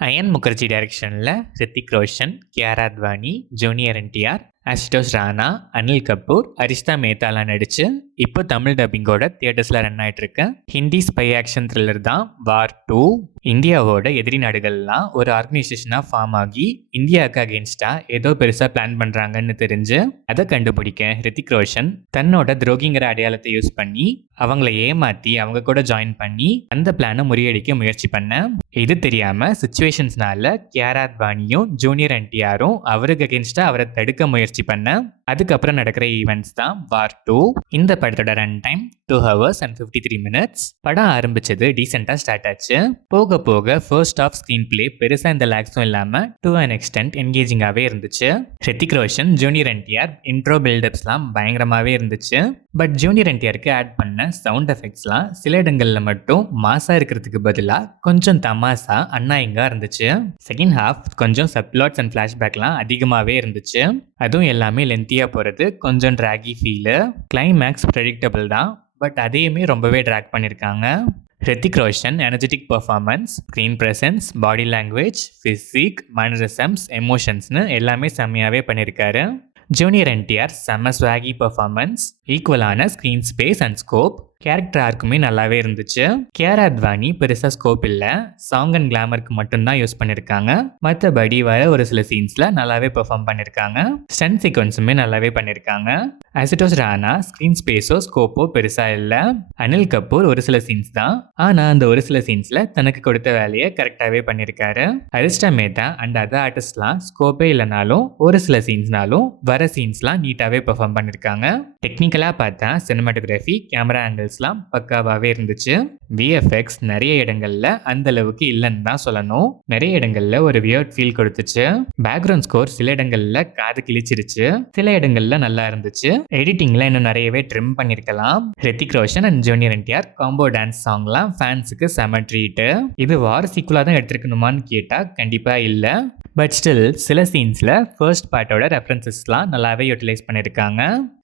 Iron Mukherjee டைரக்ஷனில் Hrithik Roshan, Kiara Advani, junior NTR, அசுடோஷ் Rana, Anil Kapoor, அரிஷ்தா மேத்தாலாம் நடிச்சு இப்போ தமிழ் டப்பிங்கோட தியேட்டர்ஸில் ரன் ஆகிட்டு இருக்க ஹிந்தி ஸ்பை ஆக்ஷன் த்ரில்லர் தான் வார் 2. இந்தியாவோட எதிரி நாடுகள்லாம் ஒரு ஆர்கனைசேஷனாக ஃபார்ம் ஆகி இந்தியாவுக்கு அகேன்ஸ்டாக ஏதோ பெருசாக பிளான் பண்ணுறாங்கன்னு தெரிஞ்சு அதை கண்டுபிடிக்க ரித்திக் ரோஷன் தன்னோட துரோகிங்கிற அடையாளத்தை யூஸ் பண்ணி அவங்கள ஏமாற்றி அவங்க கூட ஜாயின் பண்ணி அந்த பிளானை முறியடிக்க முயற்சி பண்ண. இது தெரியாமல் சுச்சுவேஷன்ஸ்னால கியாரா அத்வானியும் ஜூனியர் என்டிஆரும் அவருக்கு அகேன்ஸ்டாக அவரை தடுக்க முயற்சி பண்ண. அதுக்கப்புறம் நடக்கிற ஈவெண்ட்ஸ் தான் வார் 2. இந்த படத்தோட run time 2 hours and 53 minutes. படம் ஆரம்பிச்சது டீசெண்டாக ஸ்டார்ட் ஆச்சு. போக போக ஃபர்ஸ்ட் ஆஃப் ஸ்க்ரீன் பிளே பெருசாக இந்த லேக்ஸும் இல்லாமல் டு அன் எக்ஸ்டென்ட் என்கேஜிங்காகவே இருந்துச்சு. ரித்திக் ரோஷன், ஜூனியர் என்டிஆர் இன்ட்ரோ பில்டப்ஸ்லாம் பயங்கரமாகவே இருந்துச்சு. பட் ஜூனியர் என்டிஆருக்கு ஆட் பண்ண சவுண்ட் எஃபெக்ட்ஸ்லாம் சில இடங்களில் மட்டும் மாசாக இருக்கிறதுக்கு பதிலாக கொஞ்சம் தமாசா அன்னாயிங்காக இருந்துச்சு. செகண்ட் ஹாஃப் கொஞ்சம் சப்ளாட்ஸ் அண்ட் ஃப்ளாஷ்பேக்லாம் அதிகமாகவே இருந்துச்சு. அதுவும் எல்லாமே லென்த்தியாக போகிறது, கொஞ்சம் ட்ராகி ஃபீலு. கிளைமேக்ஸ் ப்ரெடிக்டபிள் தான், பட் அதையுமே ரொம்பவே ட்ராக் பண்ணியிருக்காங்க. Hrithik Roshan energetic performance, screen presence, body language, physique, mannerisms, எமோஷன்ஸ்னு எல்லாமே செம்மையாகவே பண்ணியிருக்காரு. ஜூனியர் என்டிஆர் செம்ம ஸ்வாகி பர்ஃபார்மன்ஸ், ஈக்குவலான screen space and scope, character ஆர்க்குமே நல்லாவே இருந்துச்சு. கியாரா அத்வானி பெருசாக ஸ்கோப் இல்லை, சாங் அண்ட் கிளாமருக்கு மட்டும்தான் யூஸ் பண்ணியிருக்காங்க. மற்றபடி வர ஒரு சில சீன்ஸில் நல்லாவே பெர்ஃபார்ம் பண்ணியிருக்காங்க. ஸ்டன்ட் சீக்வன்ஸுமே நல்லாவே பண்ணியிருக்காங்க. அசுடோஷ் ராணா ஸ்க்ரீன் ஸ்பேஸோ ஸ்கோப்போ பெருசாக இல்லை. அனில் கபூர் ஒரு சில சீன்ஸ் தான், ஆனால் அந்த ஒரு சில சீன்ஸில் தனக்கு கொடுத்த வேலையை கரெக்டாகவே பண்ணியிருக்காரு. அரிஷ்டா மேத்தா அண்ட் அதர் ஆர்டிஸ்ட்லாம் ஸ்கோப்பே இல்லைனாலும் ஒரு சில சீன்ஸ்னாலும் வர சீன்ஸ்லாம் நீட்டாகவே பெர்ஃபார்ம் பண்ணியிருக்காங்க. டெக்னிக்கலாக பார்த்தா சினிமாட்டோகிராஃபி, கேமரா ஆங்கிள்ஸ்லாம் பக்காவாகவே இருந்துச்சு. விஎஃப்எக்ஸ் நிறைய இடங்கள்ல அந்த அளவுக்கு இல்லைன்னு தான் சொல்லணும். நிறைய இடங்கள்ல ஒரு வியர்ட் ஃபீல் கொடுத்துச்சு. பேக்ரவுண்ட் ஸ்கோர் சில இடங்கள்ல காது கிழிச்சிருச்சு, சில இடங்கள்ல நல்லா இருந்துச்சு. எடிட்டிங்ல இன்னும் நிறையவே ட்ரிம் பண்ணிருக்கலாம். Hrithik Roshan and junior NTR combo dance சாங்லாம் ஃபேன்ஸுக்கு செம ட்ரீட். இது வார் சீக்குவலா தான் எடுத்திருக்கணுமான்னு கேட்டா கண்டிப்பா இல்ல. பட் ஸ்டில் சில சீன்ஸ்ல ஃபர்ஸ்ட் பார்ட்டோட ரெஃபரன்சஸ்லாம் நல்லாவே யூட்டிலைஸ் பண்ணியிருக்காங்க.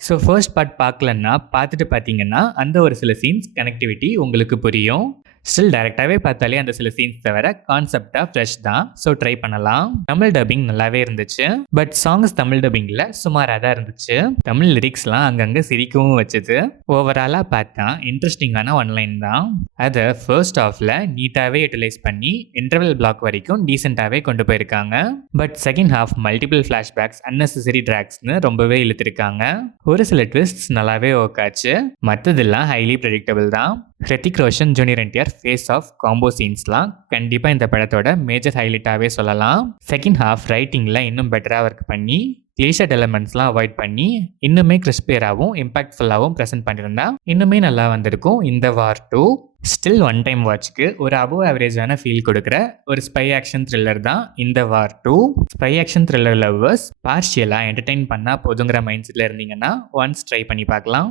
ஸோ ஃபர்ஸ்ட் பார்ட் பார்க்கலன்னா பார்த்துட்டு பார்த்தீங்கன்னா அந்த ஒரு சில சீன்ஸ் கனெக்டிவிட்டி உங்களுக்கு புரியும். ஸ்டில் டைரக்டாகவே பார்த்தாலே அந்த சில சீன்ஸ் தவிர கான்செப்டாக ஃப்ரெஷ் தான், ஸோ ட்ரை பண்ணலாம். தமிழ் டப்பிங் நல்லாவே இருந்துச்சு, பட் சாங்ஸ் தமிழ் டப்பிங்கில் சுமாராக தான் இருந்துச்சு. தமிழ் லிரிக்ஸ்லாம் அங்கங்கே சிரிக்கவும் வச்சுது. ஓவராலாக பார்த்தா இன்ட்ரெஸ்டிங்கான ஒன்லைன் தான். அதை ஃபர்ஸ்ட் ஹாஃபில் நீட்டாகவே யூட்டிலைஸ் பண்ணி இன்டர்வல் பிளாக் வரைக்கும் டீசெண்டாகவே கொண்டு போயிருக்காங்க. But second half multiple flashbacks, unnecessary ட்ராக்ஸ்னு ரொம்பவே இழுத்துருக்காங்க. ஒரு சில ட்விஸ்ட்ஸ் நல்லாவே ஒர்க் ஆச்சு, மற்றதெல்லாம் ஹைலி ப்ரெடிக்டபிள் தான். Hrithik Roshan, junior NTR face off combo சீன்ஸ்லாம் கண்டிப்பாக இந்த படத்தோட மேஜர் ஹைலைட்டாகவே சொல்லலாம். செகண்ட் ஹாஃப் ரைட்டிங்கில் இன்னும் பெட்டராக ஒர்க் பண்ணி கிளீஷட் எலமெண்ட்ஸ்லாம் அவாய்ட் பண்ணி இன்னுமே கிறிஸ்பியராகவும் இம்பாக்ட்ஃபுல்லாகவும் ப்ரெசென்ட் பண்ணியிருந்தா இன்னுமே நல்லா வந்திருக்கும் இந்த வார் 2. ஸ்டில் ஒன் டைம் வாட்ச்க்கு ஒரு அபோவ் ஆவரேஜான ஃபீல் கொடுக்குற ஒரு ஸ்பை ஆக்ஷன் த்ரில்லர் தான் இந்த war 2. Spy action thriller lovers பார்ஷியலாக என்டர்டெயின் பண்ணால் போதுங்கிற மைண்ட் செட்டில் இருந்தீங்கன்னா ஒன்ஸ் ட்ரை பண்ணி பார்க்கலாம்.